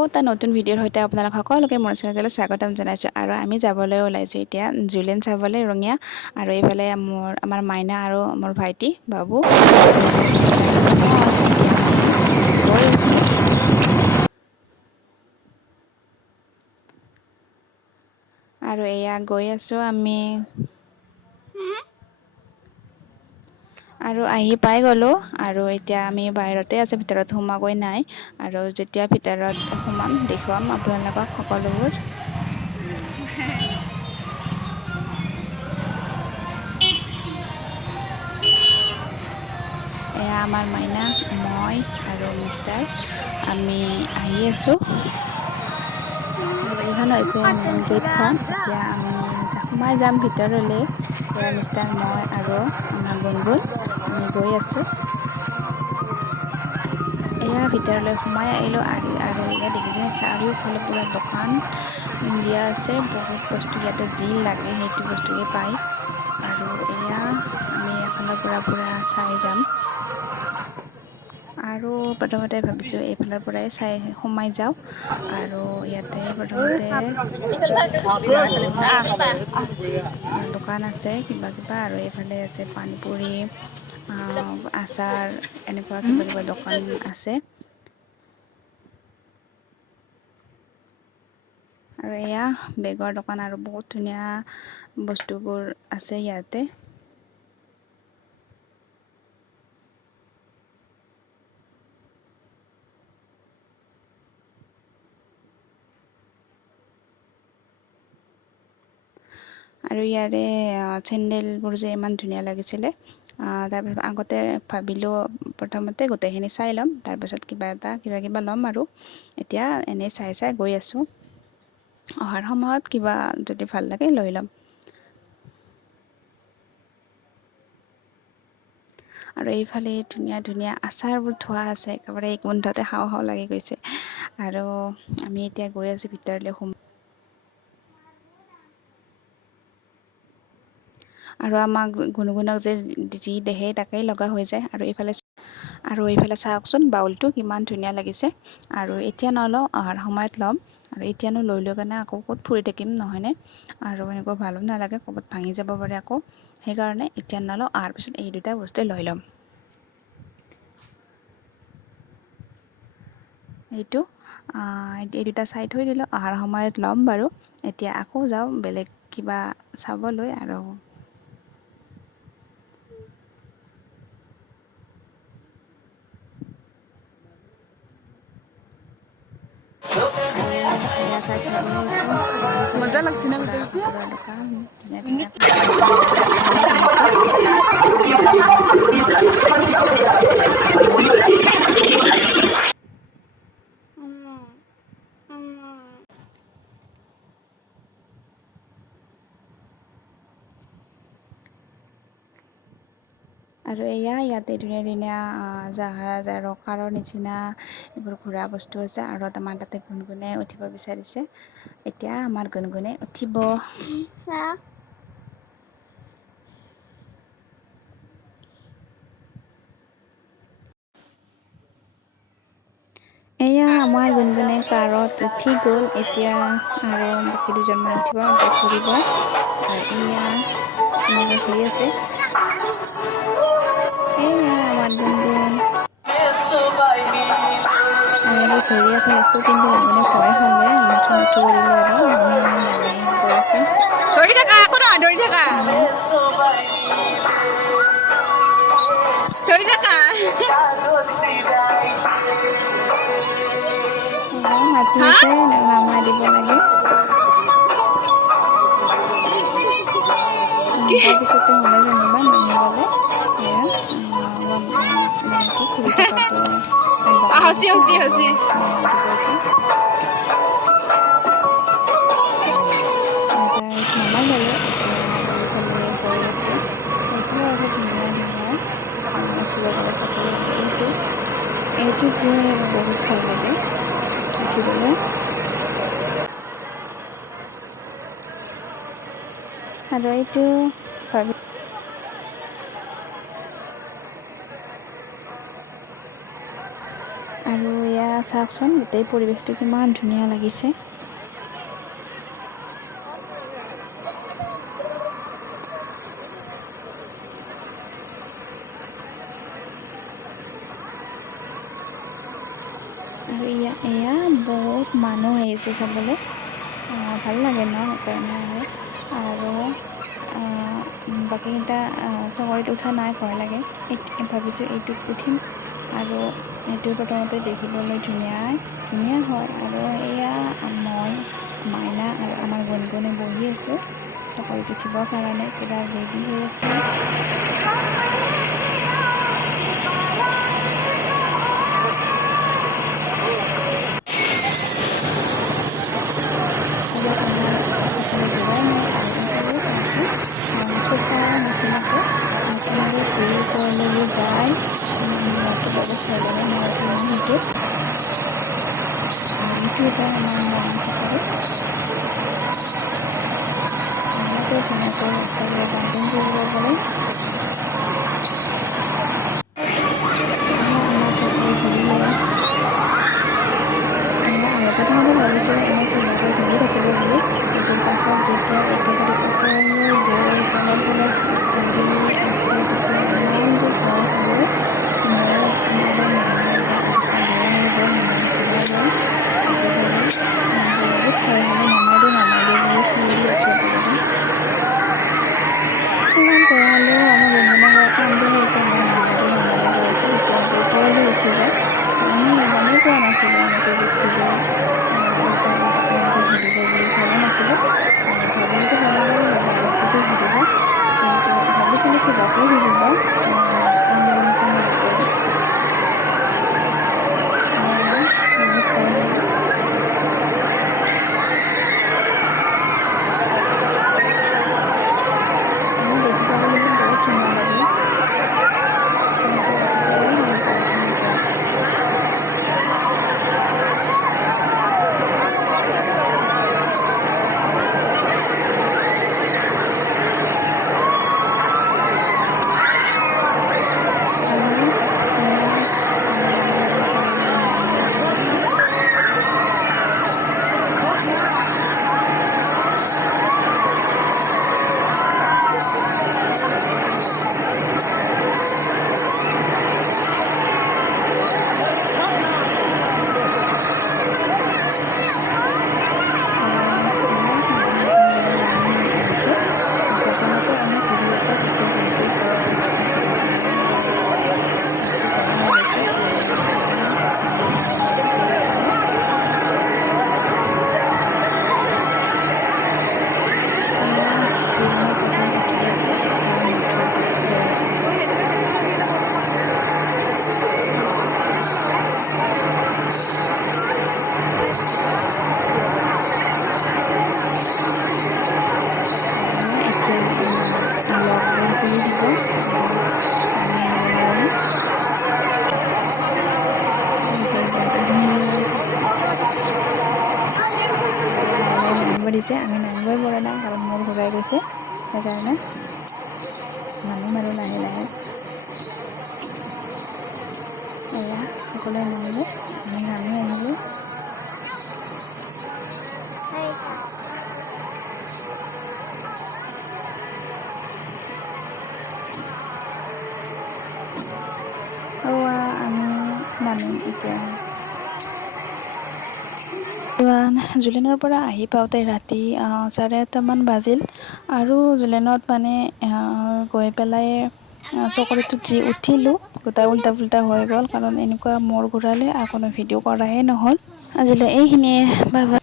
আকৌ এটা নতুন ভিডিঅ'ৰ সৈতে আপোনালোক সকলোকে মোৰ চেনেললৈ স্বাগতম জনাইছোঁ। আৰু আমি যাবলৈ ওলাইছোঁ এতিয়া জুলিয়ান চাবলৈ ৰঙিয়া। আৰু এইফালে আমাৰ মাইনা আৰু মোৰ ভাইটি বাবু আৰু এইফালে মিষ্টাৰ আৰু মই এতিয়া আমি গৈ আছোঁ। আৰু এয়া গৈ আছোঁ আমি আৰু আহি পাই গ'লোঁ। আৰু এতিয়া আমি বাহিৰতে আছোঁ, ভিতৰত সোমাগৈ নাই। আৰু যেতিয়া ভিতৰত সোমাম দেখুৱাম আপোনালোকক সকলোবোৰ। এয়া আমাৰ মাইনা, মই আৰু মিষ্টাৰ আমি আহি আছোঁ। আৰু এইখন হৈছে মেইন গেটখন। এতিয়া আমি সোমাই যাম ভিতৰলৈ। এয়া মিষ্টাৰ, মই আৰু আমাৰ গুণগুণ আমি গৈ আছোঁ। এয়া ভিতৰলৈ সোমাই আহিলোঁ। আৰু এয়া দেখিছে চাৰিওফালে পুৰা দোকান দিয়া আছে। বহুত বস্তু ইয়াতে যি লাগে সেইটো বস্তুৱে পায়। আৰু এয়া আমি এফালৰ পৰা পুৰা চাই যাম। আৰু প্ৰথমতে ভাবিছোঁ এইফালৰ পৰাই সোমাই যাওঁ। আৰু ইয়াতে প্ৰথমতে দোকান আছে কিবা কিবা। আৰু এইফালে আছে পানী পুৰি, আচাৰ, এনেকুৱা কিবা কিবা দোকান আছে। আৰু এয়া বেগৰ দোকান আৰু বহুত ধুনীয়া বস্তুবোৰ আছে ইয়াতে। আৰু ইয়াৰে চেণ্ডেলবোৰ যে ইমান ধুনীয়া লাগিছিলে। তাৰপিছত আগতে ভাবিলোঁ প্ৰথমতে গোটেইখিনি চাই ল'ম, তাৰপিছত কিবা ল'ম। আৰু এতিয়া এনেই চাই চাই গৈ আছোঁ। অহাৰ সময়ত কিবা যদি ভাল লাগে লৈ ল'ম। আৰু এইফালে ধুনীয়া ধুনীয়া আচাৰবোৰ থোৱা আছে। একেবাৰে এই গোন্ধতে খাওঁ খাওঁ লাগি গৈছে। আৰু আমি এতিয়া গৈ আছোঁ ভিতৰলৈ আৰু আমাক গুণগুণক যে যি দেখে তাকেই লগা হৈ যায়। আৰু এইফালে চাওকচোন বাউলটো কিমান ধুনীয়া লাগিছে। আৰু এতিয়া নলওঁ, অহাৰ সময়ত ল'ম। আৰু এতিয়ানো লৈ কাৰণে আকৌ ক'ত ফুৰি থাকিম, নহয়নে? আৰু এনেকুৱা ভালো নালাগে, ক'ৰবাত ভাঙি যাব পাৰে আকৌ। সেইকাৰণে এতিয়া নলওঁ, অহাৰ পিছত এই দুটা বস্তু লৈ ল'ম। এই দুটা চাই থৈ দিলোঁ, অহাৰ সময়ত ল'ম বাৰু। এতিয়া আকৌ যাওঁ বেলেগ কিবা চাবলৈ। আৰু সেয়া চাই গৈ আছোঁ। আৰু এইফালে আছে পুৰা কাপোৰৰ দোকান, ধুনীয়া ধুনীয়া কাপোৰ ওলাই আহিছে। আৰু ইয়াৰ পৰা আমি গৈ আছোঁ ভিতৰলৈ। আৰু ইয়াতে ধুনীয়া ধুনীয়া জাহাজ আৰু কাৰৰ নিচিনা এইবোৰ ঘূৰা বস্তু আছে। আৰু আমাৰ তাতে গুণগুণে উঠিব বিচাৰিছে। এতিয়া আমাৰ গুণগুণে উঠিব। এয়া আমাৰ গুণগুণে কাৰত উঠি গ'ল এতিয়া। আৰু বাকী দুজনমান উঠিব, এতিয়া ঘূৰিব। আৰু এয়া ধুনীয়াকৈ ঘূৰি আছে। এয়া আমাৰ গুণগুণ এনেকৈ ঘূৰি আছে। লাষ্টত কিন্তু গুণগুণে ভয় খালে, নুঠো কৰিলে আৰু নামি গৈ আছে। ধৰি থাকা, একো নহয়, ধৰি থাকা। এয়া ধৰি থাকা। মাতি হা? আছে, নমাই দিব লাগে। তাৰপিছতে হ'লে যেনিবা নামি গ'লে এয়া মানে কি ঘূৰি থকাটো বন্ধ কৰি হচি দিছে হচি আৰু হচি। নমাই দিব এতিয়া। তাই নমাই ল'লে এতিয়া। আৰু এইফালে গৈ আছোঁ। এইফালেও আছে ধুনীয়া ধুনীয়া উঠিব পৰা চকী। কিন্তু এইটোত যে বহুত ভয় লাগে উঠিবলৈ। আৰু এইটো ভাবি আৰু এয়া চাওকচোন গোটেই পৰিৱেশটো কিমান ধুনীয়া লাগিছে। আৰু এয়া বহুত মানুহ আহিছে চাবলৈ, ভাল লাগে ন, সেইকাৰণে আহে। আৰু বাকীকেইটা চকৰিত উঠা নাই, ভয় লাগে। ভাবিছোঁ এইটোত উঠিম। আৰু এইটো প্ৰথমতে দেখিবলৈ ধুনীয়া হয়। আৰু এয়া মই, মাইনা আৰু আমাৰ গুণগুণে বহি আছোঁ চকৰিত উঠিবৰ কাৰণে, পূৰা ৰেডি হৈ আছোঁ। আৰু আমাৰ চকৰি ঘূৰাই নাই। আৰু এইফালেও চাওকচোন, চোফাৰ নিচিনাকৈ নতুনকৈ ঘূৰি ওপৰলৈকে যায়। মোৰতো বহুত ভয় লাগে, মই উঠা নাই সেইটোত। আৰু এইটো এটা আমাৰ নতুন চকৰি, ইয়াতে ধুনীয়াকৈ বাচ্চাবোৰে জাম্পিং কৰিব পাৰে। এয়া আমাৰ চকৰি ঘূৰিলে। আৰু প্ৰথমতে ভাবিছিলোঁ এনে চিধাকৈ ঘূৰি থাকিব বুলি, কিন্তু পাছত যেতিয়া একেবাৰে ওপৰলৈ গৈ তলৰ পৰা ঘূৰি আছে, তেতিয়া ইমান যে ভয় খালোঁ, মোৰ মানে নহ'লে একদম অৱস্থা বেয়া হৈ গ'ল, মূৰ ঘূৰাই গ'ল একেবাৰে। বহুত ভয় খালোঁ, নমাই দে বুলি চিঞৰি আছোঁ একেবাৰে। ইমান ভয় খালোঁ, আমাৰ গুণগুণে কান্দে আহিছে, মোক নমাই দে কৈ আছে, ওপৰলৈ উঠি যাওক। আমি গমেই পোৱা নাছিলোঁ এনেকৈ যে ঘূৰে, উল্টা পুল্টাকৈ এনেকৈ ঘূৰিব বুলি ভবা নাছিলোঁ। আৰু ভাবিলেতো ভয় লাগে, ওপৰলৈকে ঘূৰিব, কিন্তু ভাবিছিলোঁ চিধাকৈ ঘূৰিব, কোনোবাই নকয়। বহুত ভয় খালোঁ। এনে দেখিবলৈ কিন্তু বহুত ধুনীয়া লাগে, কিন্তু উঠিবহে নোৱাৰিব ধুনীয়াকৈ। আৰু এয়া আমাৰ ঘৰলৈ মানুহ আহি আছে। আৰু এয়া মাইনাহঁতৰ লগত ৰাণী আহিছে। প্ৰথমতে এনে ঘূৰি আছে, তেতিয়া জাম্পিং কৰোঁতে দেখি ভাবিছিলোঁ মই মূৰটো বেয়া হৈ গৈছোঁ, ভয় লাগে একেবাৰে, নহ'লে মোৰ গাটো পুৰি যাব। এয়া জীৱনত প্ৰথম উঠিলে বহুত এটা নতুন ভয় খালোঁ। আৰু এয়া এতিয়া লকবোৰ খুলি দিব, আৰু আমি আহিব পাৰিম। গোটেই জন্তুখিনি লাহে লাহে নামিব দিছে, আমি নামিবই পৰা নাই, কাৰণ মূৰ ঘূৰাই গৈছে, সেইকাৰণে নামিম আৰু লাহে লাহে। এয়া সকলোৱে নামিলে, আমি নামি আহিলোঁ। আমি নামিম এতিয়া। জুলিনৰ পৰা আহি পাওঁতে ৰাতি 8:30মান বাজিল। আৰু জুলিনত মানে গৈ পেলাই চকৰিটোত যি উঠিলোঁ, গোটাই উল্টা পুল্টা হৈ গ'ল, কাৰণ এনেকুৱা মূৰ ঘূৰালে আৰু কোনো ভিডিঅ' কৰাহে নহ'ল। আজিলৈ এইখিনিয়ে, বাই বাই।